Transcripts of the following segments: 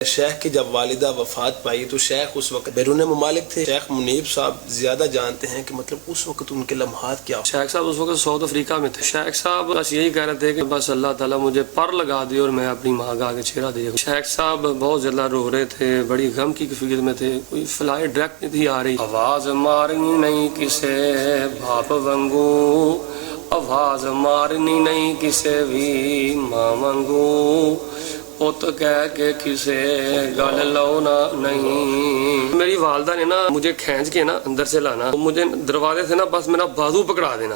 شیخ کی جب والدہ وفات پائی تو شیخ اس وقت بیرون ممالک تھے. شیخ منیب صاحب زیادہ جانتے ہیں کہ مطلب اس وقت ان کے لمحات کیا. شیخ صاحب اس وقت ساؤتھ افریقہ میں تھے. شیخ صاحب بس یہی کہہ رہے تھے کہ بس اللہ تعالیٰ مجھے پر لگا دے اور میں اپنی ماں کا آگے چہرہ دے. شیخ صاحب بہت زیادہ رو رہے تھے, بڑی غم کی کیفیت میں تھے. کوئی فلائٹ ڈائریکٹ نہیں تھی آ رہی. آواز مارنی نہیں کسے باپ وانگو, آواز مارنی نہیں کسے بھی ماں وانگو, پت کہہ کے کسے گل لونا نہیں. میری والدہ نے نا مجھے کھینچ کے نا اندر سے لانا, مجھے دروازے سے نا بس میرا بازو پکڑا دینا.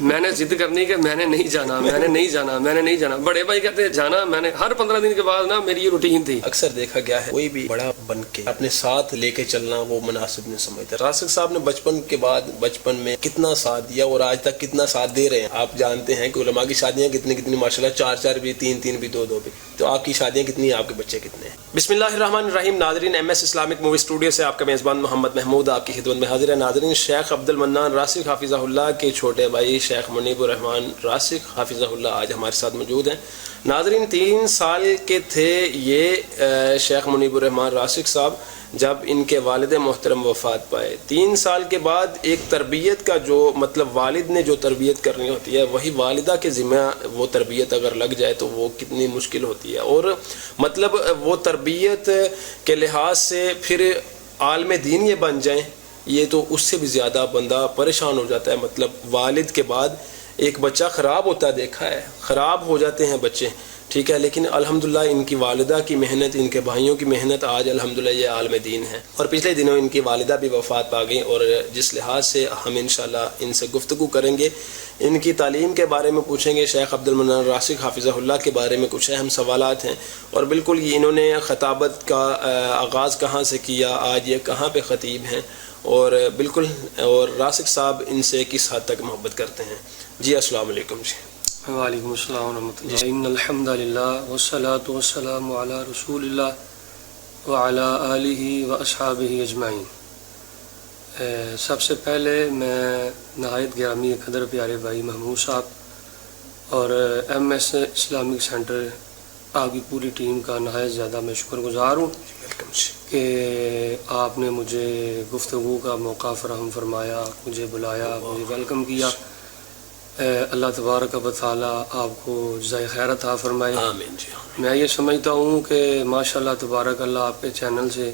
میں نے ضد کرنی کہ میں نے نہیں جانا, میں نے نہیں جانا, میں نے نہیں جانا. بڑے بھائی کہتے ہیں جانا. میں نے ہر 15 دن کے بعد نا میری یہ روٹین تھی. اکثر دیکھا گیا ہے کوئی بھی بڑا بن کے اپنے ساتھ لے کے چلنا وہ مناسب نہیں سمجھتا. راسخ صاحب نے بچپن کے بعد بچپن میں کتنا ساتھ دیا اور آج تک کتنا ساتھ دے رہے ہیں. آپ جانتے ہیں کہ علماء کی شادیاں کتنی ماشاءاللہ, 4 بھی, 3 بھی, 2 بھی. تو آپ کی شادیاں کتنی ہیں, آپ کے بچے کتنے ہیں؟ بسم اللہ الرحمن الرحیم. ناظرین, M S Islamic movie studio سے آپ کا میزبان محمد محمود آپ کی خدمت میں حاضر ہے. ناظرین, شیخ عبد المنان راسخ حافظہ اللہ کے چھوٹے بھائی شیخ منیب الرحمان راسخ حافظہ اللہ آج ہمارے ساتھ موجود ہیں. ناظرین, 3 سال کے تھے یہ شیخ منیب الرحمان راسخ صاحب جب ان کے والد محترم وفات پائے. 3 سال کے بعد ایک تربیت کا جو مطلب والد نے جو تربیت کرنی ہوتی ہے وہی والدہ کے ذمہ وہ تربیت اگر لگ جائے تو وہ کتنی مشکل ہوتی ہے. اور مطلب وہ تربیت کے لحاظ سے پھر عالم دین یہ بن جائیں, یہ تو اس سے بھی زیادہ بندہ پریشان ہو جاتا ہے. مطلب والد کے بعد ایک بچہ خراب ہوتا ہے, دیکھا ہے, خراب ہو جاتے ہیں بچے, ٹھیک ہے, لیکن الحمدللہ ان کی والدہ کی محنت, ان کے بھائیوں کی محنت آج الحمدللہ یہ عالم دین ہے. اور پچھلے دنوں ان کی والدہ بھی وفات پا گئیں, اور جس لحاظ سے ہم انشاءاللہ ان سے گفتگو کریں گے, ان کی تعلیم کے بارے میں پوچھیں گے. شیخ عبد المنان راسخ حافظہ اللہ کے بارے میں کچھ اہم سوالات ہیں, اور بالکل یہ انہوں نے خطابت کا آغاز کہاں سے کیا, آج یہ کہاں پہ خطیب ہیں, اور بالکل اور راسخ صاحب ان سے کس حد تک محبت کرتے ہیں. جی السلام علیکم. جی وعلیکم السلام ورحمۃ اللہ. ان الحمد للہ والصلاة والسلام علی رسول اللہ وعلی آلہ واصحابہ اجمعین. سب سے پہلے میں نہایت گرامی قدر پیارے بھائی محمود صاحب اور ایم ایس اسلامک سینٹر آپ کی پوری ٹیم کا نہایت زیادہ میں شکر گزار ہوں کہ آپ نے مجھے گفتگو کا موقع فراہم فرمایا, مجھے بلایا, مجھے ویلکم کیا. اللہ تبارک و تعالیٰ آپ کو جزائے خیر عطا فرمائے. آمین. جی میں یہ سمجھتا ہوں کہ ماشاءاللہ تبارک اللہ آپ کے چینل سے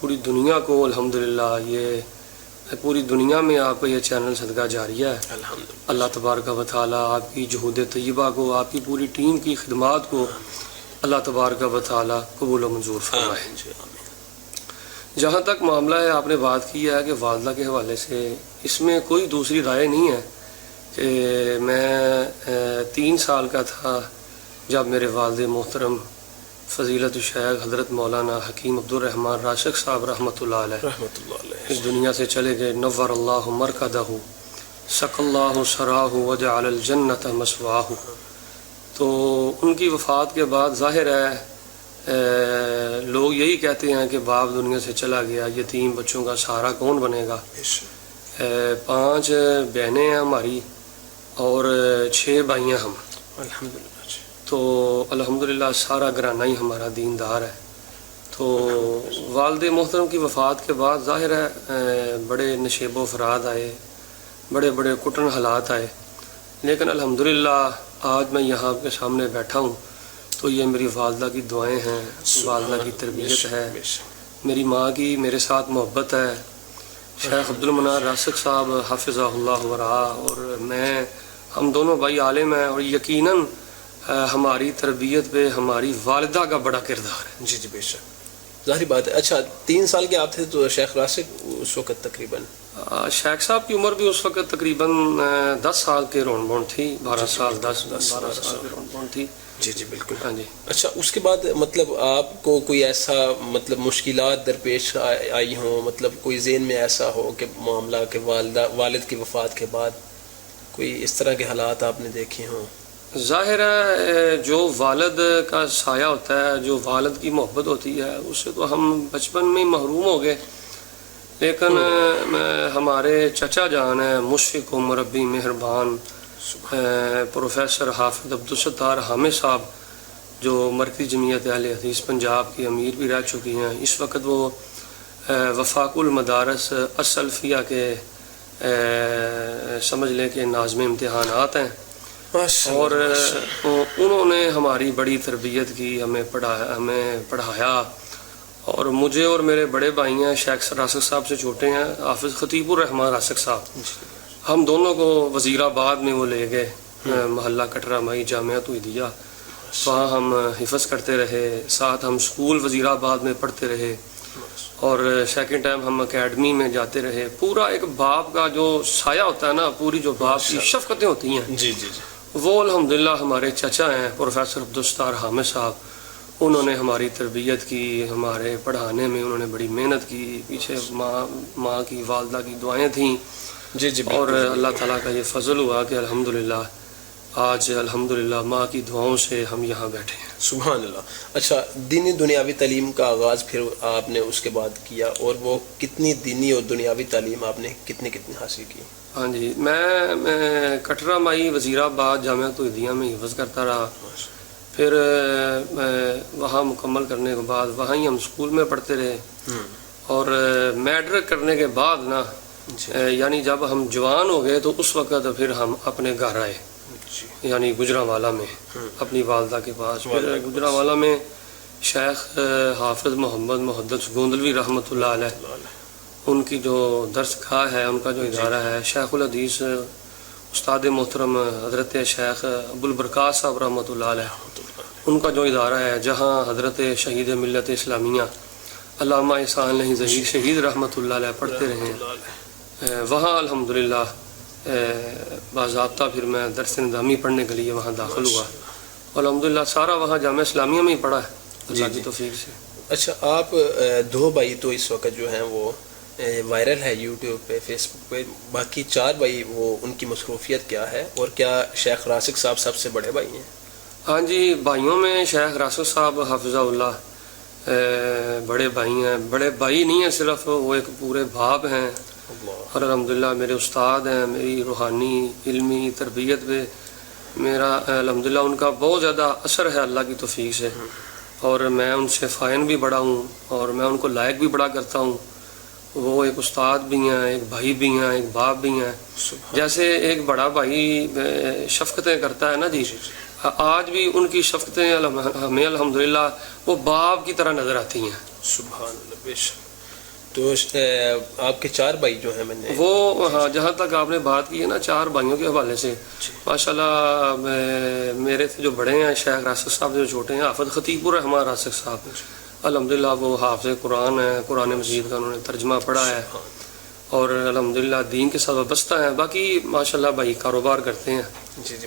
پوری دنیا کو الحمدللہ یہ پوری دنیا میں آپ کا یہ چینل صدقہ جاریہ ہے. الحمدللہ. اللہ تبارک و تعالیٰ آپ کی جہود طیبہ کو, آپ کی پوری ٹیم کی خدمات کو اللہ تبارک و تعالیٰ قبول و منظور فرمائے. جہاں تک معاملہ ہے, آپ نے بات کی ہے کہ والدہ کے حوالے سے, اس میں کوئی دوسری رائے نہیں ہے کہ میں 3 سال کا تھا جب میرے والد محترم فضیلت الشیخ حضرت مولانا حکیم عبد الرحمان راشق صاحب رحمۃ اللہ علیہ اس دنیا سے چلے گئے. نور اللہ مرکدہ سق اللہ سراہ وجعل الجنۃ مثواہ. تو ان کی وفات کے بعد ظاہر ہے لوگ یہی کہتے ہیں کہ باپ دنیا سے چلا گیا, یتیم بچوں کا سہارا کون بنے گا. 5 بہنیں ہیں ہماری اور 6 بھائی ہیں ہم. الحمدللہ. تو الحمدللہ سارا گھرانہ ہی ہمارا دیندار ہے. تو والد محترم کی وفات کے بعد ظاہر ہے بڑے نشیب و فراد آئے, بڑے بڑے کٹن حالات آئے, لیکن الحمدللہ آج میں یہاں آپ کے سامنے بیٹھا ہوں تو یہ میری والدہ کی دعائیں ہیں, والدہ کی تربیت ہے, میری ماں کی میرے ساتھ محبت ہے. شیخ عبد المنان راسخ صاحب حافظہ اللہ ورعا اور میں, ہم دونوں بھائی عالم ہیں, اور یقیناً ہماری تربیت پہ ہماری والدہ کا بڑا کردار ہے. جی بے شک, ظاہری بات ہے. اچھا 3 سال کے آپ تھے تو شیخ راسخ اس وقت تقریباً شیخ صاحب کی عمر بھی اس وقت تقریباً 10 سال کے رون بون تھی, 12 سال 12 سال کے رون بون تھی. جی بالکل. ہاں جی. اچھا اس کے بعد مطلب آپ کو کوئی ایسا مطلب مشکلات درپیش آئی ہوں, مطلب کوئی ذہن میں ایسا ہو کہ معاملہ کہ والد کی وفات کے بعد کوئی اس طرح کے حالات آپ نے دیکھے ہوں؟ ظاہر ہے جو والد کا سایہ ہوتا ہے, جو والد کی محبت ہوتی ہے, اس سے تو ہم بچپن میں ہی محروم ہو گئے. لیکن ہمارے چچا جان ہیں مشفق و مربی مہربان پروفیسر حافظ عبدالستار حامد صاحب, جو مرکزی جمعیت اہل حدیث پنجاب کی امیر بھی رہ چکی ہیں. اس وقت وہ وفاق المدارس السلفیہ کے سمجھ لیں کہ ناظم امتحانات ہیں, اور انہوں نے ہماری بڑی تربیت کی, ہمیں پڑھایا. اور مجھے اور میرے بڑے بھائی ہیں شیخ راسخ صاحب سے چھوٹے ہیں, حافظ خطیب الرحمان راسخ صاحب, ہم دونوں کو وزیر آباد میں وہ لے گئے, محلہ کٹرہ مائی جامعہ توحیدیہ, وہاں ہم حفظ کرتے رہے. ساتھ ہم اسکول وزیر آباد میں پڑھتے رہے, اور سیکنڈ ٹائم ہم اکیڈمی میں جاتے رہے. پورا ایک باپ کا جو سایہ ہوتا ہے نا, پوری جو باپ کی شفقتیں ہوتی ہیں, جی جی جی, وہ الحمدللہ ہمارے چچا ہیں پروفیسر عبدالستار حامد صاحب. انہوں نے ہماری تربیت کی, ہمارے پڑھانے میں انہوں نے بڑی محنت کی. پیچھے ماں کی, والدہ کی دعائیں تھیں. جی جی, اور اللہ تعالیٰ کا یہ فضل ہوا کہ الحمدللہ آج الحمدللہ ماں کی دعاؤں سے ہم یہاں بیٹھے ہیں. سبحان اللہ. اچھا, دینی دنیاوی تعلیم کا آغاز پھر آپ نے اس کے بعد کیا, اور وہ کتنی دینی اور دنیاوی تعلیم آپ نے کتنی حاصل کی؟ ہاں جی, میں کٹرہ مائی وزیر آباد جامعہ توحیدیہ میں حفظ کرتا رہا. پھر وہاں مکمل کرنے کے بعد وہاں ہی ہم اسکول میں پڑھتے رہے. اور میٹرک کرنے کے بعد نا, یعنی جب ہم جوان ہو گئے تو اس وقت پھر ہم اپنے گھر آئے, یعنی گجرانوالہ میں اپنی والدہ کے پاس. پھر گجرانوالہ میں شیخ حافظ محمد محدث گوندلوی رحمۃ اللہ علیہ, ان کی جو درس گاہ ہے, ان کا جو ادارہ ہے, شیخ الحدیث استاد محترم حضرت شیخ ابوالبرکات صاحب رحمۃ اللہ علیہ, ان کا جو ادارہ ہے, جہاں حضرت شہید ملت اسلامیہ علامہ احسان علیہ ظہیر شہید رحمۃ اللہ علیہ پڑھتے رہے, وہاں الحمدللہ باضابطہ پھر میں درس نظامی پڑھنے کے لیے وہاں داخل ہوا. الحمدللہ سارا وہاں جامعہ اسلامیہ میں ہی پڑھا ہے اللہ کی توفیق سے. اچھا, آپ دو بھائی تو اس وقت جو ہیں وہ وائرل ہے یوٹیوب پہ, فیس بک پہ, باقی چار بھائی وہ ان کی مصروفیت کیا ہے, اور کیا شیخ راسخ صاحب سب سے بڑے بھائی ہیں؟ ہاں جی, بھائیوں میں شیخ راسخ صاحب حافظہ اللہ بڑے بھائی ہیں. بڑے بھائی نہیں ہیں صرف, وہ ایک پورے باپ ہیں. اور الحمدللہ میرے استاد ہیں, میری روحانی علمی تربیت پہ میرا الحمدللہ ان کا بہت زیادہ اثر ہے اللہ کی توفیق سے. اور میں ان سے فائن بھی بڑا ہوں, اور میں ان کو لائق بھی بڑا کرتا ہوں. وہ ایک استاد بھی ہیں, ایک بھائی بھی ہیں, ایک باپ بھی ہیں. جیسے ایک بڑا بھائی شفقتیں کرتا ہے نا جی, آج بھی ان کی شفقتیں ہمیں الحمدللہ وہ باپ کی طرح نظر آتی ہیں. سبحان اللہ, بے شک. تو آپ کے چار بھائی جو ہیں, میں نے وہ ہاں جہاں تک آپ نے بات کی ہے نا چار بھائیوں کے حوالے سے, ماشاءاللہ میرے سے جو بڑے ہیں شیخ راسخ صاحب جو چھوٹے ہیں حافظ خطیب الرحمان راسخ صاحب, الحمدللہ وہ حافظ قرآن ہے, قرآن مجید کا انہوں نے ترجمہ پڑھا ہے, اور الحمدللہ دین کے ساتھ وابستہ ہیں. باقی ماشاءاللہ بھائی کاروبار کرتے ہیں, جی جی,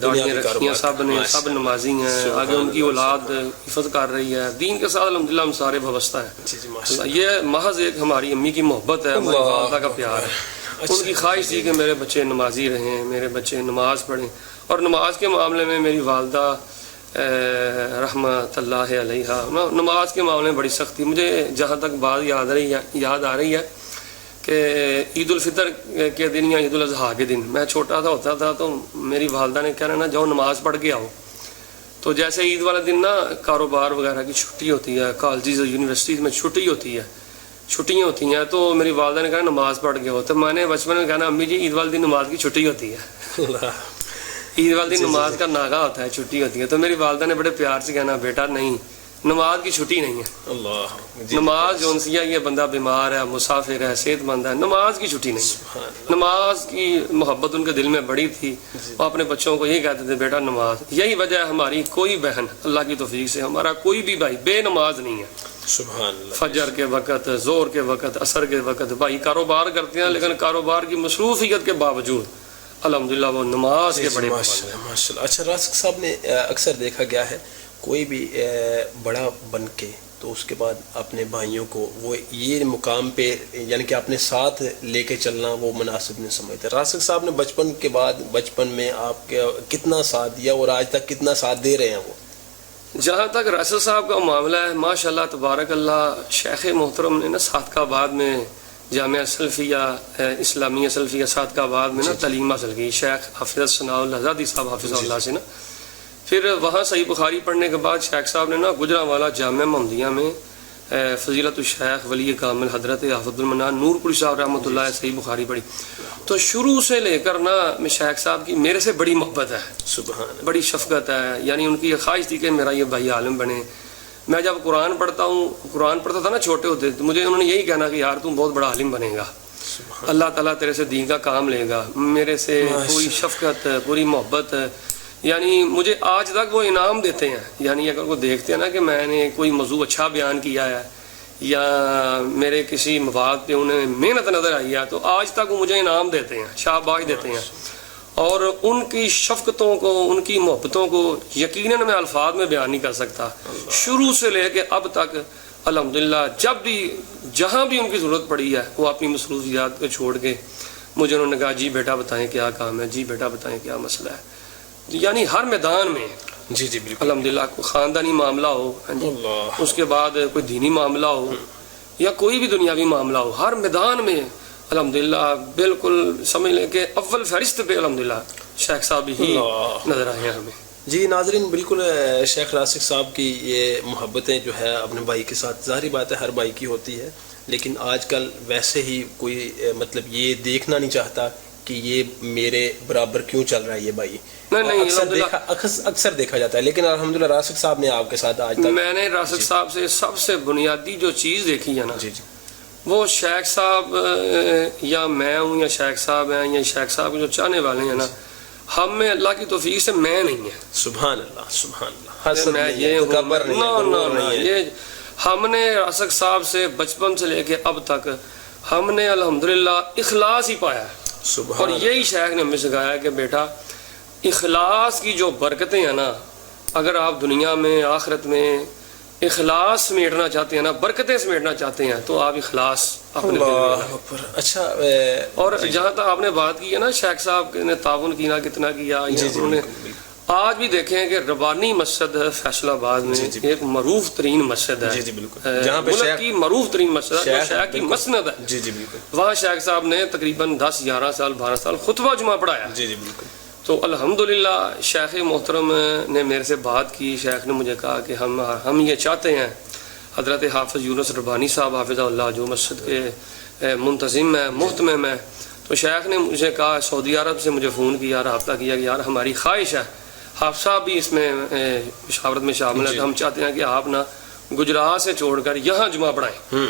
داڑیاں رکھی ہیں سب نے, سب نمازی ہیں. آگے ان کی اولاد حفظ کر رہی ہے دین کے ساتھ, الحمدللہ ہم سارے وابستہ ہیں. یہ محض ایک ہماری امی کی محبت ہے, ہماری والدہ کا پیار ہے. ان کی خواہش تھی کہ میرے بچے نمازی رہیں, میرے بچے نماز پڑھیں. اور نماز کے معاملے میں میری والدہ رحمت اللہ علیہ نماز کے معاملے میں بڑی سختی. مجھے جہاں تک بات یاد آ رہی ہے کہ عید الفطر کے دن یا عید الاضحیٰ کے دن میں چھوٹا سا ہوتا تھا, تو میری والدہ نے کہنا نا جاؤ نماز پڑھ کے آؤ. تو جیسے عید والے دن نا کاروبار وغیرہ کی چھٹی ہوتی ہے, کالجز اور یونیورسٹیز میں چھٹی ہوتی ہے, چھٹیاں ہوتی ہیں, تو میری والدہ نے کہا نماز پڑھ کے ہو. تو میں نے بچپن میں کہنا امی جی عید والے دن نماز کی چھٹی ہوتی ہے, عید والے دن نماز کا ناغہ ہوتا ہے, چھٹی ہوتی ہے. تو میری والدہ نے بڑے پیار سے کہنا بیٹا نہیں, نماز کی چھٹی نہیں ہے. نماز جو انسیہ یہ بندہ بیمار ہے, مسافر ہے, صحت مند ہے, نماز کی چھٹی نہیں ہے. نماز کی محبت ان کے دل میں بڑی تھی, وہ اپنے بچوں کو یہی کہتے تھے بیٹا نماز. یہی وجہ ہے ہماری کوئی بہن اللہ کی توفیق سے ہمارا کوئی بھی بھائی بے نماز نہیں ہے. فجر کے وقت, زور کے وقت, عصر کے وقت بھائی کاروبار کرتے ہیں, لیکن کاروبار کی مصروفیت کے باوجود الحمدللہ وہ نماز کے بڑے ماشاءاللہ. اچھا, راسخ صاحب نے اکثر دیکھا گیا ہے کوئی بھی بڑا بن کے تو اس کے بعد اپنے بھائیوں کو وہ یہ مقام پہ یعنی کہ اپنے ساتھ لے کے چلنا وہ مناسب نہیں سمجھتے. راسخ صاحب نے بچپن میں آپ کے کتنا ساتھ دیا, اور آج تک کتنا ساتھ دے رہے ہیں وہ؟ جہاں تک راسخ صاحب کا معاملہ ہے ماشاءاللہ تبارک اللہ, شیخ محترم نے نا صادقہ آباد میں جامعہ سلفیہ اسلامیہ سلفیہ صادقہ آباد میں نا تعلیم حاصل کی. شیخ حافظ ثناء اللہ زادی صاحب حافظ اللہ سے نا پھر وہاں صحیح بخاری پڑھنے کے بعد شیخ صاحب نے نا گجرانوالہ جامعہ محمدیہ میں فضیلت الشیخ ولی کامل حضرت حافظ المنان نور پوری صاحب رحمۃ اللہ صحیح بخاری پڑھی. تو شروع سے لے کر نا شیخ صاحب کی میرے سے بڑی محبت ہے, سبحان اللہ. بڑی شفقت ہے. یعنی ان کی یہ خواہش تھی کہ میرا یہ بھائی عالم بنے. میں جب قرآن پڑھتا تھا نا چھوٹے ہوتے, تو مجھے انہوں نے یہی کہنا کہ یار تم بہت بڑا عالم بنے گا, اللہ تعالیٰ تیرے سے دین کا کام لے گا. میرے سے پوری شفقت, پوری محبت. یعنی مجھے آج تک وہ انعام دیتے ہیں. یعنی اگر وہ دیکھتے ہیں نا کہ میں نے کوئی موضوع اچھا بیان کیا ہے یا میرے کسی مفاد پہ انہیں محنت نظر آئی ہے, تو آج تک وہ مجھے انعام دیتے ہیں, شاباش دیتے ہیں. اور ان کی شفقتوں کو, ان کی محبتوں کو یقیناً میں الفاظ میں بیان نہیں کر سکتا. شروع سے لے کے اب تک الحمدللہ جب بھی جہاں بھی ان کی ضرورت پڑی ہے وہ اپنی مصروفیات کو چھوڑ کے مجھے انہوں نے کہا جی بیٹا بتائیں کیا کام ہے, جی بیٹا بتائیں کیا مسئلہ ہے. یعنی ہر میدان میں جی جی بالکل الحمدللہ, کوئی خاندانی معاملہ ہو, اس کے بعد کوئی دینی معاملہ ہو یا کوئی بھی دنیاوی معاملہ ہو, ہر میدان میں الحمدللہ بالکل سمجھ لیں کہ اول فہرست پہ الحمدللہ شیخ صاحب ہی نظر آئے ہیں ہمیں. جی ناظرین, بالکل شیخ راسخ صاحب کی یہ محبتیں جو ہے اپنے بھائی کے ساتھ, ظاہری بات ہے ہر بھائی کی ہوتی ہے, لیکن آج کل ویسے ہی کوئی مطلب یہ دیکھنا نہیں چاہتا کہ یہ میرے برابر کیوں چل رہا ہے یہ بھائی. اکثر دیکھا جاتا ہے, لیکن الحمدللہ راسخ صاحب نے آپ کے ساتھ آج تک, میں نے راسخ صاحب سے سب سے بنیادی جو چیز دیکھی ہے نا, جی جی وہ شیخ صاحب یا میں ہوں یا شیخ صاحب ہیں یا شیخ صاحب جو چاہنے والے ہیں نا, ہم میں اللہ کی توفیق سے میں نہیں ہے. سبحان اللہ سبحان اللہ. یہ ہم نے راسخ صاحب سے بچپن سے لے کے اب تک ہم نے الحمدللہ اخلاص ہی پایا ہے. اور یہی شیخ نے ہمیں سکھایا کہ بیٹا اخلاص کی جو برکتیں ہیں نا, اگر آپ دنیا میں آخرت میں اخلاص سمیٹنا چاہتے ہیں نا, برکتیں سمیٹنا چاہتے ہیں, تو آپ اخلاص اپنے دل میں. اچھا, اور جہاں تک آپ نے بات کی ہے نا شیخ صاحب نے تعاون کیا کتنا کیا, انہوں نے آج بھی دیکھیں کہ ربانی مسجد فیصل آباد میں ایک معروف ترین مسجد ہے, ملک کی معروف ترین مسجد ہے, شیخ کی مسند ہے. وہاں شیخ صاحب نے تقریباً 10 11 سال 12 سال خطبہ جمعہ پڑھایا. تو الحمدللہ شیخ محترم نے میرے سے بات کی. شیخ نے مجھے کہا کہ ہم یہ چاہتے ہیں, حضرت حافظ یونس ربانی صاحب حافظ اللہ جو مسجد کے منتظم ہے, محتمم ہے, تو شیخ نے مجھے کہا, سعودی عرب سے مجھے فون کیا, رابطہ کیا کہ یار ہماری خواہش ہے, حافظ صاحب بھی اس میں مشاورت میں شامل ہے, تو ہم چاہتے ہیں کہ آپ نا گجرات سے چھوڑ کر یہاں جمعہ پڑھائیں.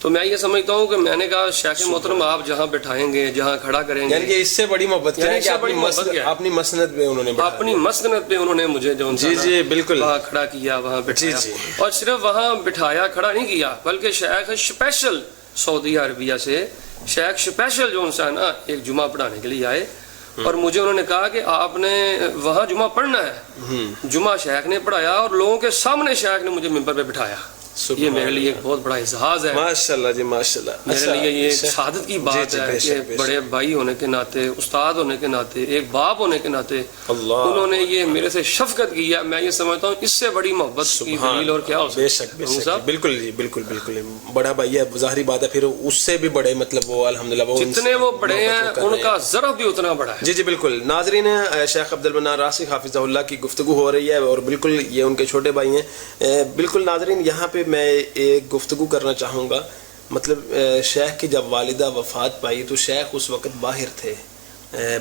تو میں یہ سمجھتا ہوں کہ میں نے کہا شیخ محترم آپ جہاں بٹھائیں گے, جہاں کھڑا کریں گے, یعنی کہ اس سے بڑی محبت کیا ہے کہ اپنی مسند پہ انہوں نے اپنی مسند پہ انہوں نے مجھے جو بالکل وہاں کھڑا کیا, وہاں بٹھایا. اور صرف وہاں بٹھایا, کھڑا نہیں کیا, بلکہ شیخ اسپیشل سعودی عربیہ سے شیخ اسپیشل جو ہے نا ایک جمعہ پڑھانے کے لیے آئے, اور مجھے انہوں نے کہا کہ آپ نے وہاں جمعہ پڑھنا ہے. جمعہ شیخ نے پڑھایا اور لوگوں کے سامنے شیخ نے مجھے ممبر پہ بٹھایا. یہ میرے لیے ایک بہت بڑا اعزاز ہے, ماشاءاللہ جی ماشاءاللہ. میرے لیے یہ ایک سعادت کی بات ہے کہ بڑے بھائی ہونے کے ناطے, استاد ہونے کے ناطے, ایک باپ ہونے کے ناطے انہوں نے یہ میرے سے شفقت کی ہے. میں یہ سمجھتا ہوں اس سے بڑی محبت کی دلیل اور کیا ہو سکتی ہے. بالکل جی بالکل بالکل, بڑا بھائی ہے, ظاہری بات ہے, پھر اس سے بھی بڑے مطلب وہ الحمدللہ جتنے وہ بڑے ہیں ان کا ضرب بھی اتنا بڑا ہے. جی جی بالکل. ناظرین, شیخ عبد المنان راسخ حافظہ اللہ کی گفتگو ہو رہی ہے, اور بالکل یہ ان کے چھوٹے بھائی ہیں. بالکل ناظرین, یہاں پہ میں ایک گفتگو کرنا چاہوں گا. مطلب شیخ کی جب والدہ وفات پائی تو شیخ اس وقت باہر تھے,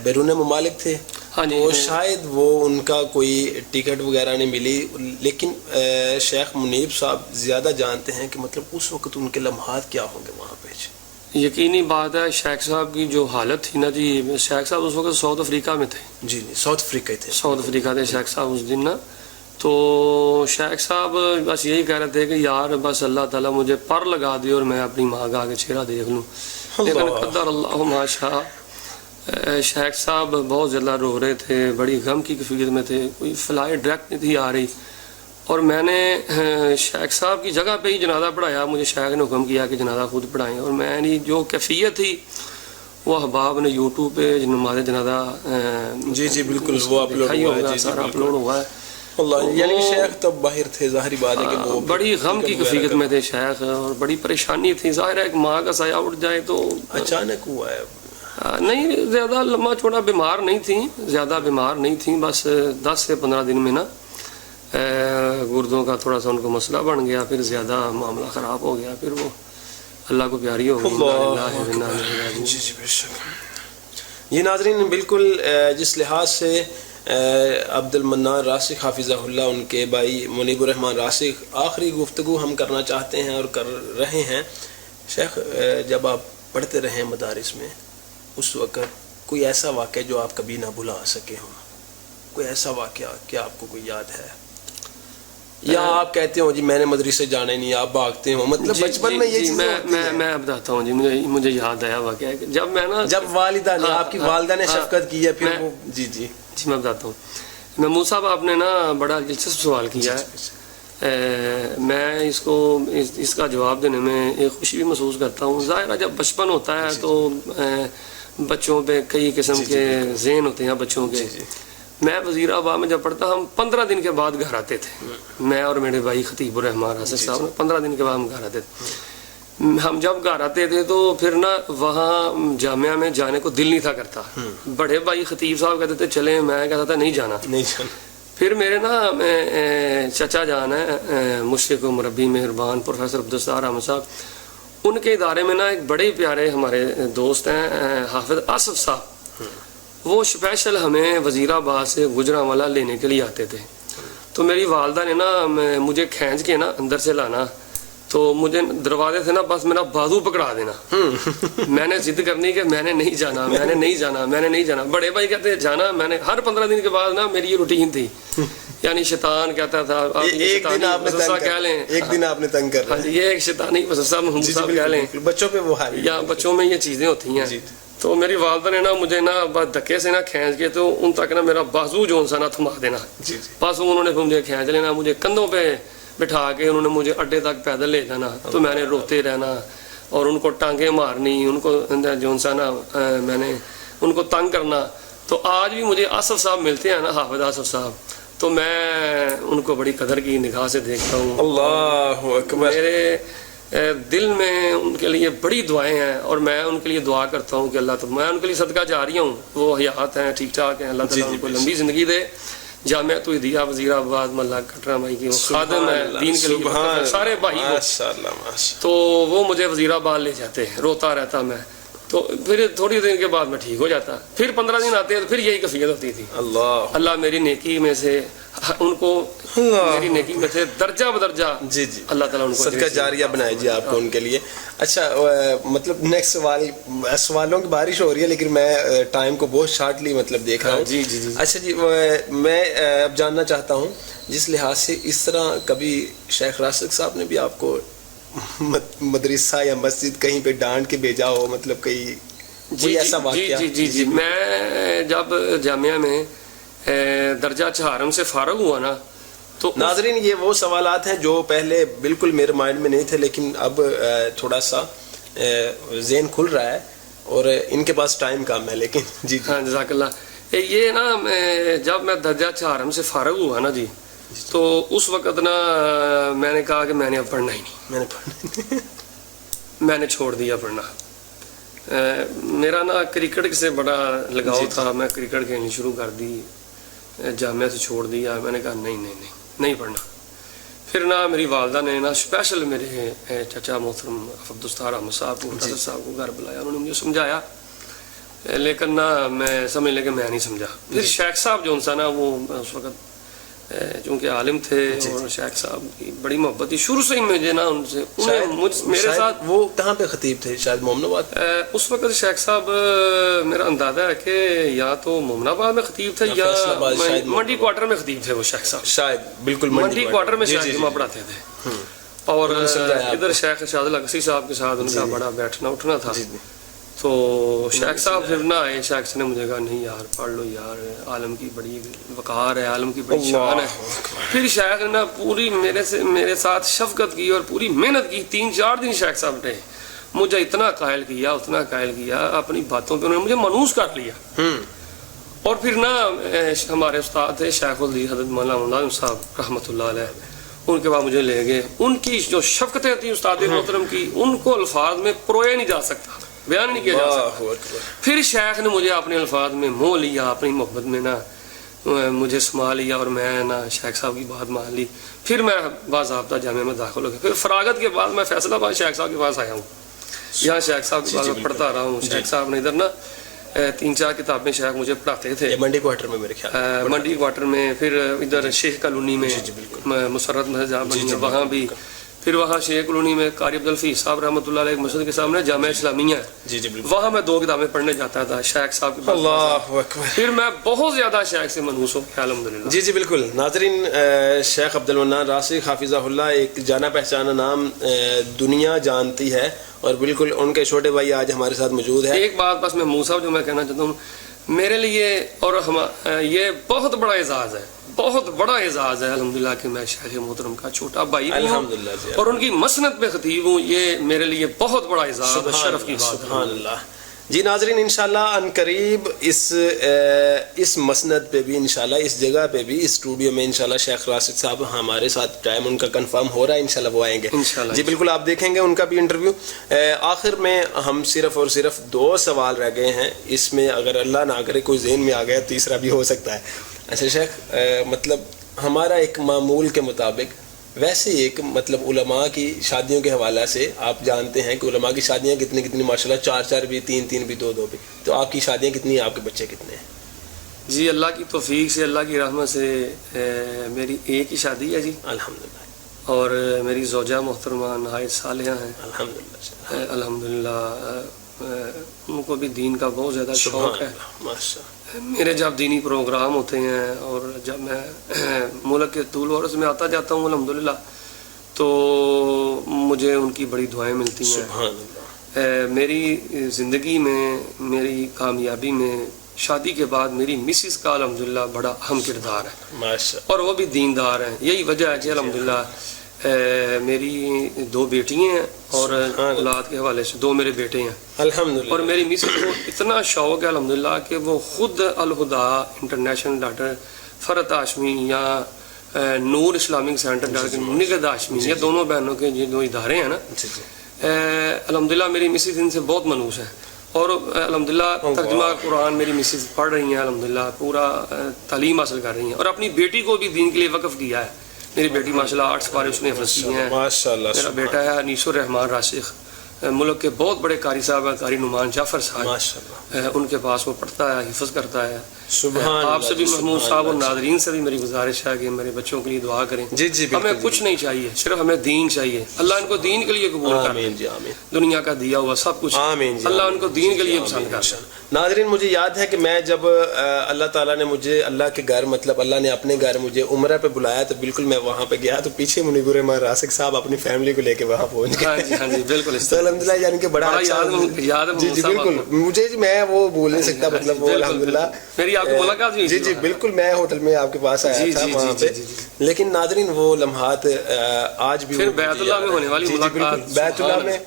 بیرون ممالک تھے. تو شاید وہ ان کا کوئی ٹکٹ وغیرہ نہیں ملی, لیکن شیخ منیب صاحب زیادہ جانتے ہیں کہ مطلب اس وقت ان کے لمحات کیا ہوں گے وہاں پہ. یقینی بات ہے شیخ صاحب کی جو حالت تھی نا جی, شیخ صاحب اس وقت ساؤتھ افریقہ میں تھے. جی ساؤتھ افریقہ تھے, ساؤتھ افریقہ تھے شیخ صاحب اس دن نا. تو شیخ صاحب بس یہی کہہ رہے تھے کہ یار بس اللہ تعالیٰ مجھے پر لگا دے اور میں اپنی ماں کا آگے چہرہ دیکھ لوں. لیکن قدر اللہ ما شاء. شیخ صاحب بہت زیادہ رو رہے تھے, بڑی غم کی کیفیت میں تھے, کوئی فلائٹ ڈائریکٹ نہیں تھی آ رہی. اور میں نے شیخ صاحب کی جگہ پہ ہی جنازہ پڑھایا. مجھے شیخ نے حکم کیا کہ جنازہ خود پڑھائیں, اور میں نے جو کیفیت تھی وہ احباب نے یوٹیوب پہ نماز جنازہ جی جی بالکل وہ اپلوڈ ہوا ہے. یعنی شیخ تب باہر تھے, ظاہری بات ہے کہ وہ بڑی غم کی کیفیت میں تھے شیخ, اور بڑی پریشانی تھی. ظاہر ہے ایک ماں کا سایہ اٹھ جائے تو اچانک ہوا ہے. نہیں زیادہ لمبا چوڑا بیمار نہیں تھیں، زیادہ بیمار نہیں تھیں، بس 10 سے 15 دن میں نا گردوں کا تھوڑا سا ان کو مسئلہ بن گیا، پھر زیادہ معاملہ خراب ہو گیا، پھر وہ اللہ کو پیاری ہو گئی۔ جی جی بے شک۔ یہ ناظرین بالکل جس لحاظ سے عبد المنان راسخ حافظہ اللہ ان کے بھائی منیب الرحمن راسخ آخری گفتگو ہم کرنا چاہتے ہیں اور کر رہے ہیں۔ شیخ جب آپ پڑھتے رہے مدارس میں اس وقت کوئی ایسا واقعہ جو آپ کبھی نہ بھلا سکے ہوں، کوئی ایسا واقعہ کیا آپ کو کوئی یاد ہے؟ یا آپ کہتے ہو جی میں نے مدرسے جانے نہیں، آپ بھاگتے ہو، مطلب بچپن میں یہ چیزیں ہوتی ہیں؟ میں بتاتا ہوں جی، مجھے یاد آیا واقعہ کہ جب میں نا جب والدہ نے آپ کی والدہ نے شفقت کی ہے پھر وہ جی جی جی میں بتاتا ہوں۔ محمود صاحب آپ نے نا بڑا دلچسپ سوال کیا ہے، میں اس کا جواب دینے میں ایک خوشی بھی محسوس کرتا ہوں۔ ظاہر ہے جب بچپن ہوتا ہے تو بچوں پہ کئی قسم کے ذہن ہوتے ہیں بچوں کے۔ میں وزیر آباد میں جب پڑھتا ہم 15 دن کے بعد گھر آتے تھے، میں اور میرے بھائی خطیب الرحمان راسخ صاحب، 15 دن کے بعد ہم گھر آتے تھے۔ ہم جب گھر آتے تھے تو پھر نا وہاں جامعہ میں جانے کو دل نہیں تھا کرتا۔ بڑے بھائی خطیب صاحب کہتے تھے چلیں، میں کہتا تھا نہیں جانا۔ پھر میرے نا چچا جان ہے مشرق و مربی مہربان پروفیسر عبدالستار احمد صاحب، ان کے ادارے میں نا ایک بڑے پیارے ہمارے دوست ہیں حافظ آصف صاحب، وہ اسپیشل ہمیں وزیر آباد سے گجرانوالہ لینے کے لیے آتے تھے۔ تو میری والدہ نے نا مجھے کھینچ کے نا اندر سے لانا، تو مجھے دروازے سے نا بس میرا بازو پکڑا دینا، میں نے ضد کرنی کہ میں نے نہیں جانا، میں نے نہیں جانا، میں نے نہیں جانا۔ بڑے بھائی کہتے جانا، میں نے ہر 15 دن کے بعد نا میری یہ روٹین تھی، یعنی شیطان کہتا تھا ایک دن آپ نے تنگ کر ہاں جی، یہ ایک شیطانی وسوسہ محمود صاحب کہہ لیں، بچوں پہ وہ یا بچوں میں یہ چیزیں ہوتی ہیں۔ تو میری والدہ نے نا مجھے نا بس دھکے سے نا کھینچ کے تو ان تک نا میرا بازو جو سا نا تھما دینا، بس انہوں نے مجھے کھینچ لینا، مجھے کندھوں پہ بٹھا کے انہوں نے مجھے اڈے تک پیدل لے جانا، تو میں نے روتے رہنا اور ان کو ٹانگیں مارنی، ان کو جو سا نا میں نے ان کو تنگ کرنا۔ تو آج بھی مجھے آصف صاحب ملتے ہیں نا، حافظ آصف صاحب، تو میں ان کو بڑی قدر کی نگاہ سے دیکھتا ہوں۔ اللہ اکبر۔ میرے دل میں ان کے لیے بڑی دعائیں ہیں اور میں ان کے لیے دعا کرتا ہوں کہ اللہ تعالیٰ، میں ان کے لیے صدقہ جاریہ ہوں، وہ حیات ہیں، ٹھیک ٹھاک ہیں، اللہ تعالیٰ ان کو لمبی زندگی دے۔ جامعہ توحیدیہ وزیر آباد ملا کٹرا مائی کی وہ خادم ہے دین کے لیے، سارے بھائی تو وہ مجھے وزیر آباد لے جاتے ہیں، روتا رہتا میں، تو پھر تھوڑی دن کے بعد میں ٹھیک ہو جاتا، پھر 15 دن آتے ہیں تو پھر یہی کیفیت ہوتی تھی۔ اللہ میری نیکی میں سے ان کو میری نیکی میں سے درجہ بدرجہ جی جی اللہ تعالیٰ ان کو صدقہ جاریہ بنائے جی آپ کو ان کے لیے۔ اچھا مطلب نیکسٹ سوالوں کی بارش ہو رہی ہے لیکن میں ٹائم کو بہت شارٹلی مطلب دیکھ رہا ہوں۔ جی جی جی اچھا جی، میں اب جاننا چاہتا ہوں جس لحاظ سے اس طرح کبھی شیخ راسخ صاحب نے بھی آپ کو مدرسہ یا مسجد کہیں پہ ڈانٹ کے بھیجا ہو، مطلب کوئی ایسا واقعہ؟ جی جی جی میں جب جامعہ میں درجہ چہارم سے فارغ ہوا نا تو ناظرین یہ وہ سوالات ہیں جو پہلے بالکل میرے مائنڈ میں نہیں تھے لیکن اب تھوڑا سا ذہن کھل رہا ہے اور ان کے پاس ٹائم کم ہے لیکن جی ہاں جزاک اللہ۔ یہ نا جب میں درجہ چہارم سے فارغ ہوا نا جی تو اس وقت نا میں نے کہا کہ میں نے اب پڑھنا ہی نہیں، میں نے چھوڑ دیا پڑھنا۔ میرا نا کرکٹ سے بڑا لگاؤ تھا، میں کرکٹ کھیلنی شروع کر دی، جامعہ سے چھوڑ دیا، میں نے کہا نہیں پڑھنا۔ پھر نا میری والدہ نے نا اسپیشل میرے چچا محترم عبدالستار احمد صاحب کو گھر بلایا، انہوں نے مجھے سمجھایا لیکن نا میں سمجھ لے کہ میں نہیں سمجھا۔ پھر شیخ صاحب جو انسان نا وہ اس وقت چونکہ عالم تھے اور شیخ صاحب کی بڑی محبت تھی شروع سے ہی مجھے نا ان سے، میرے ساتھ وہ کہاں پہ خطیب تھے؟ شاید مومن آباد اس وقت شیخ صاحب، میرا اندازہ ہے کہ یا تو مومن آباد میں خطیب تھے یا منڈی کوارٹر میں خطیب تھے وہ شیخ صاحب، شاید بالکل منڈی کوارٹر میں شیخ جمعہ پڑھاتے تھے۔ اور ادھر شیخ ارشاد الاقصی صاحب کے ساتھ ان کا بڑا بیٹھنا اٹھنا تھا، تو شیخ صاحب پھر نہ آئے، شیخ نے مجھے کہا نہیں یار پڑھ لو یار، عالم کی بڑی وقار ہے، عالم کی بڑی شان ہے۔ پھر شیخ نے پوری میرے ساتھ شفقت کی اور پوری محنت کی، 3-4 دن شیخ صاحب نے مجھے اتنا قائل کیا اپنی باتوں پہ، انہوں نے مجھے منوس کر لیا۔ اور پھر نا ہمارے استاد تھے شیخ الحدیث حضرت مولانا صاحب رحمۃ اللہ علیہ، ان کے بعد مجھے لے گئے، ان کی جو شفقتیں تھیں استاد محترم کی ان کو الفاظ میں پرویا نہیں جا سکتا۔ بیان نہیں کیا جا سکتا. اللہ اکبر. پھر شیخ نے مجھے اپنے الفاظ میں موہ لیا، اپنی محبت میں نا مجھے سما لیا، اور میں نا شیخ صاحب کی بات مان لی. پھر میں باضابطہ جامعہ میں داخل ہو گیا. پھر فراغت کے بعد میں فیصل آباد شیخ صاحب کے پاس آیا ہوں. یہاں شیخ صاحب کے پاس میں پڑھتا رہا ہوں. شیخ صاحب نے ادھر نا 3-4 کتابیں شیخ مجھے پڑھاتے تھے یہ منڈی کوارٹر میں میرے خیال منڈی کوارٹر میں. پھر ادھر شیخ کالونی میں مسرت مسجد جہاں بنی ہے وہاں بھی. پھر وہاں شیخ کالونی میں قاری عبدالفی صاحب رحمۃ اللہ علیہ مسجد کے سامنے جامعہ اسلامیہ ہے. جی جی بالکل. وہاں میں 2 کتابیں پڑھنے جاتا تھا شیخ صاحب کے پاس. اللہ اکبر. پھر میں بہت زیادہ شیخ سے منحوس ہوں الحمدللہ. جی جی بالکل. ناظرین شیخ عبد المنان راسخ حافظہ اللہ ایک جانا پہچانا نام دنیا جانتی ہے، اور بالکل ان کے چھوٹے بھائی آج ہمارے ساتھ موجود ہے. ایک بات بس میں موسیٰ جو میں کہنا چاہتا ہوں، میرے لیے اور یہ بہت بڑا اعزاز ہے، بہت بڑا اعزاز ہے الحمدللہ کہ میں شیخ محترم کا چھوٹا بھائی بھی ہوں الحمدللہ جی. اور ان کی مسند پہ خطیب ہوں. یہ میرے لیے بہت بڑا اعزاز اور شرف کی بات ہے. سبحان اللہ. جی ناظرین انشاءاللہ ان قریب اس مسند پہ بھی انشاءاللہ اس جگہ پہ بھی اسٹوڈیو میں انشاءاللہ شیخ راشد صاحب ہمارے ساتھ ٹائم ان کا کنفرم ہو رہا ہے، انشاءاللہ وہ آئیں گے. جی بالکل آپ دیکھیں گے ان کا بھی انٹرویو. آخر میں ہم صرف اور صرف 2 سوال رہ گئے ہیں. اس میں اگر اللہ نہ کرے کوئی ذہن میں آ گیا تیسرا بھی ہو سکتا ہے. اچھا شیخ مطلب ہمارا ایک معمول کے مطابق ویسے ایک مطلب علماء کی شادیوں کے حوالہ سے آپ جانتے ہیں کہ علماء کی شادیاں کتنی ماشاءاللہ 4 بھی 3 بھی 2 بھی. تو آپ کی شادیاں کتنی ہیں، آپ کے بچے کتنے ہیں؟ جی اللہ کی توفیق سے، اللہ کی رحمت سے میری ایک ہی شادی ہے جی الحمدللہ. اور میری زوجہ محترمہ نہایت صالحہ ہیں الحمدللہ. الحمدللہ. ان کو بھی دین کا بہت زیادہ شوق ہے. ماشاء. میرے جب دینی پروگرام ہوتے ہیں اور جب میں ملک کے طول و عرض میں آتا جاتا ہوں الحمدللہ تو مجھے ان کی بڑی دعائیں ملتی ہیں. سبحان اللہ. میری زندگی میں، میری کامیابی میں شادی کے بعد میری مسز کا الحمدللہ بڑا اہم کردار ہے ماشاء. اور وہ بھی دیندار ہیں. یہی وجہ ہے کہ الحمدللہ میری 2 بیٹیاں ہیں اور اولاد کے حوالے سے 2 میرے بیٹے ہیں الحمدللہ. اور میری مسز کو اتنا شوق ہے الحمدللہ کہ وہ خود الہدا انٹرنیشنل ڈاکٹر فرحت ہاشمی یا Noor Islamic centre doctor Nighat Hashmi, یہ دونوں بہنوں کے جو ادارے ہیں نا الحمدللہ میری مسز ان سے بہت منحوس ہے. اور الحمدللہ ترجمہ قرآن میری مسز پڑھ رہی ہیں الحمدللہ، پورا تعلیم حاصل کر رہی ہیں اور اپنی بیٹی کو بھی دین کے لیے وقف کیا ہے. میری بیٹی ماشاءاللہ 8 سپارے اس نے حفظ کی ہیں. میرا بیٹا ہے انیس الرحمان راشق، ملک کے بہت بڑے قاری صاحب ہیں، قاری نعمان جعفر صاحب، ان کے پاس وہ پڑھتا ہے، حفظ کرتا ہے. آپ سے بھی محمود صاحب اور ناظرین سے بھی میری گزارش ہے کہ میرے بچوں کے لیے دعا کریں. ہمیں کچھ نہیں چاہیے، صرف ہمیں دین چاہیے. اللہ ان کو دین کے لیے قبول کرے. دنیا کا دیا ہوا سب کچھ اللہ ان کو دین کے لیے پسند کرے. ناظرین مجھے یاد ہے کہ میں جب اللہ تعالیٰ نے مجھے اللہ کے گھر مطلب اللہ نے اپنے گھر مجھے عمرہ پہ بلایا تو بالکل میں وہاں پہ گیا تو پیچھے منیب الرحمان راسخ صاحب اپنی فیملی کو لے کے وہاں پہنچ گئے. ہاں جی بالکل. الحمدللہ یعنی کہ بڑا یاد ہے. جی جی بالکل. مجھے میں وہ بھول نہیں سکتا مطلب وہ الحمدللہ میری آپ کی ملاقات ہوئی. جی جی بالکل. میں ہوٹل میں آپ کے پاس آیا تھا وہاں پہ. لیکن ناظرین وہ لمحات آج بھی بیت اللہ میں ہونے والی ملاقات، بیت اللہ میں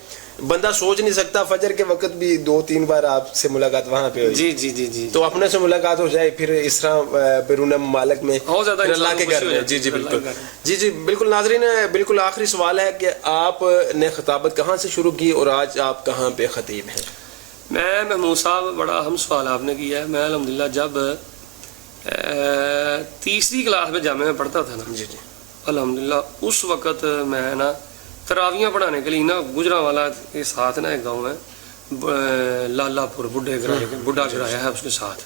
بندہ سوچ نہیں سکتا. فجر کے وقت بھی 2-3 بار آپ سے ملاقات وہاں پہ ہوئی. جی جی جی جی. تو اپنے سے ملاقات ہو جائے پھر اس طرح بیرون ممالک میں اللہ کے گھر میں. جی جی بالکل. جی جی بالکل. ناظرین بالکل آخری سوال ہے کہ آپ نے خطابت کہاں سے شروع کی اور آج آپ کہاں پہ خطیب ہیں؟ میں محمود صاحب بڑا اہم سوال آپ نے کیا ہے. میں الحمدللہ جب 3ری کلاس میں جامعہ میں پڑھتا تھا نا جی جی الحمدللہ اس وقت میں نا تراویاں پڑھانے کے لیے نا گجرانوالہ کے ساتھ نا ایک گاؤں ہے لالا پور بڈھا گرایا ہے اس کے ساتھ.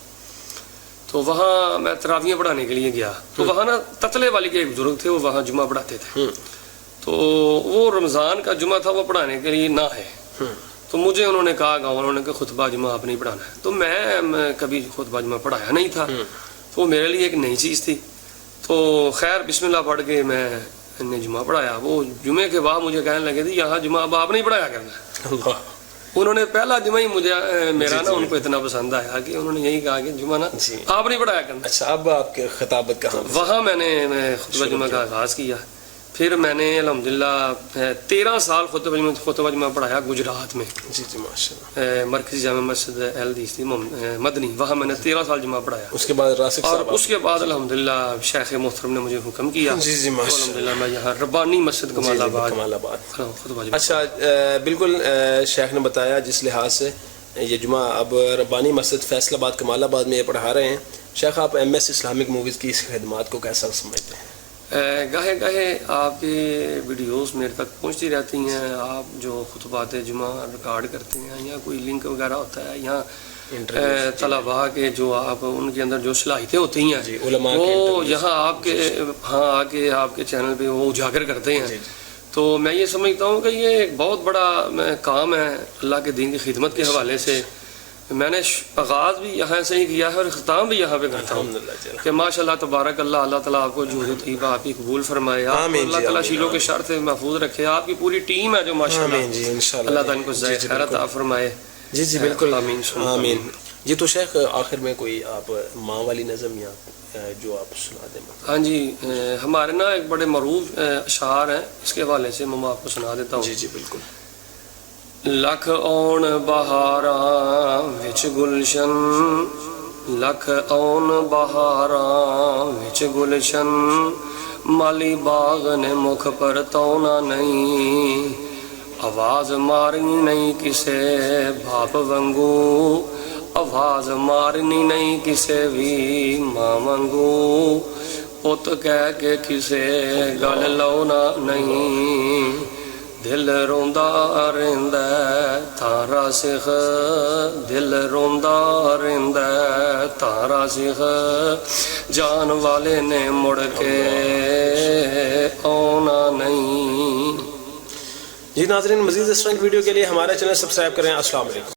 تو وہاں میں تراویاں پڑھانے کے لیے گیا تو وہاں نا تتلے والی کے ایک بزرگ تھے، وہ وہاں جمعہ پڑھاتے تھے. تو وہ رمضان کا جمعہ تھا، وہ پڑھانے کے لیے نہ ہے. تو مجھے انہوں نے کہا گاؤں والوں نے کہ خطبہ جمعہ آپ نہیں پڑھانا ہے. تو میں کبھی خطبہ جمعہ پڑھایا نہیں تھا تو میرے لیے ایک نئی چیز تھی. تو خیر بسم اللہ پڑھ کے میں نے جمعہ پڑھایا. وہ جمعے کے بعد مجھے کہنے لگے تھے یہاں جمعہ اب آپ نہیں پڑھایا کرنا. انہوں نے پہلا جمعہ ہی مجھے میرا نا ان کو اتنا پسند آیا کہ انہوں نے یہی کہا کہ جمعہ نا آپ نہیں پڑھایا کرنا. اچھا اب آپ کے خطابت کہاں؟ وہاں میں نے خطبہ جمعہ کا آغاز کیا. پھر میں نے الحمدللہ 13 سال خطبہ جمعہ پڑھایا گجرات میں، جی جی ماشاء اللہ. مرکزی جامع مسجد اہل حدیث تھی مدنی، وہاں میں نے 13 سال جمعہ پڑھایا. اس کے بعد راسخ اور صاحب اس کے بعد الحمدللہ شیخ محترم نے مجھے حکم کیا، جی جی ماشاء اللہ. الحمدللہ میں یہاں ربانی مسجد کمال آباد کمال آباد. خطبہ جمعہ. اچھا بالکل شیخ نے بتایا جس لحاظ سے یہ جمعہ اب ربانی مسجد فیصل آباد کمال آباد میں یہ پڑھا رہے ہیں. شیخ آپ ایم ایس اسلامک موویز کی اس خدمات کو کیسا سمجھتے ہیں؟ گاہے گاہے آپ کے ویڈیوز میرے تک پہنچتی رہتی ہیں، آپ جو خطبات جمعہ ریکارڈ کرتے ہیں یا کوئی لنک وغیرہ ہوتا ہے، یہاں طلباء کے جو آپ ان کے اندر جو صلاحیتیں ہوتی ہیں جی علماء وہ یہاں آپ کے ہاں آ کے آپ کے چینل پہ وہ اجاگر کرتے ہیں. تو میں یہ سمجھتا ہوں کہ یہ ایک بہت بڑا کام ہے اللہ کے دین کی خدمت کے حوالے سے. میں نے آغاز بھی یہاں سے ہی کیا ہے اور اختتام بھی یہاں پہ کرتا ہوں کہ ماشاء اللہ تبارک اللہ، اللہ تعالیٰ آپ کو جہد طیبہ آپ کی قبول فرمائے، آپ کو اللہ تعالیٰ شیلوں کے شر سے محفوظ رکھے. آپ کی پوری ٹیم ہے جو ماشاء اللہ اللہ تعالیٰ ان کو ذائقہ خیر عطا فرمائے. جی جی بالکل آمین آمین. جی تو شیخ آخر میں کوئی آپ ماں والی نظم یا جو آپ سنا دیں؟ ہاں جی، ہمارے نا ایک بڑے معروف اشعار ہیں، اس کے حوالے سے میں آپ کو سنا دیتا ہوں. جی جی بالکل. لکھ اون بہاراں وچ گلشن، لکھ اون بہاراں وچ گلشن، مالی باغ نے مکھ پر تونا نہیں، آواز مارنی نہیں کسے باپ ونگو، آواز مارنی نہیں کسے بھی ماں ونگو، پت کہہ کے کسے گل لاؤنا نہیں، دل روندا رہندا تاں راسخ، دل روندا رہندا تاں راسخ، جان والے نے مڑ کے آنا نہیں. جی ناظرین، مزید اس طرح کی ویڈیو کے لیے ہمارا چینل سبسکرائب کریں. السلام علیکم.